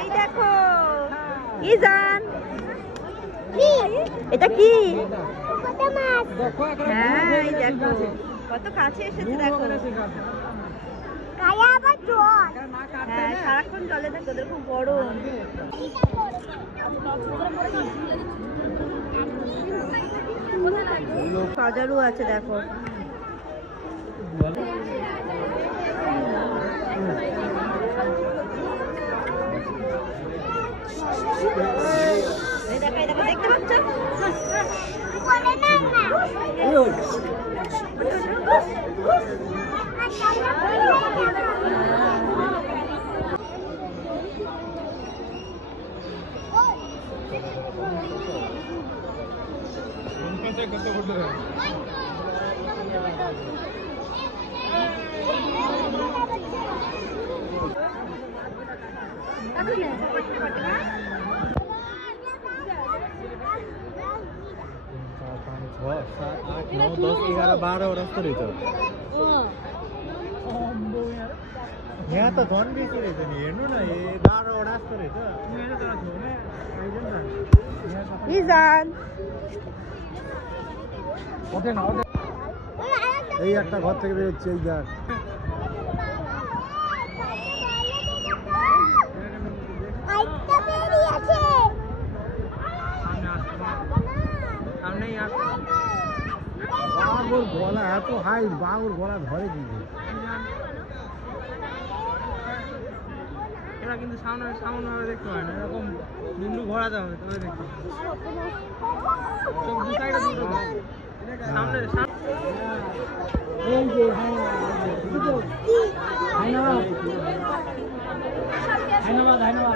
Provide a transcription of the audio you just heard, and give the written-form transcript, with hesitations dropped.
এই দেখো ইজান, এটা কি? হ্যাঁ এই দেখো কত কাছে এসেছে দেখো। হ্যাঁ সারাক্ষণ জলে থাকে, ওদের খুব গরম। সজারু আছে দেখো। দেখতে পাচ্ছ यहाँ त झन् बेसी रहेछ नि, हेर्नु न 12वटा जस्तो रहेछ। ইজান এই একটা ঘর থেকে বেরোচ্ছে এই দেখ। বাঘুর গলা এত হাইট, বাঘুর গলা ধরে দিয়েছে। এরা কিন্তু সামনে দেখতে পায় না, এরকম বিন্দু ঘোরাতে হবে তবে দেখতে পাবে। চোখ দু সাইডে দুটো সামনে এই যে ধন্যবাদ।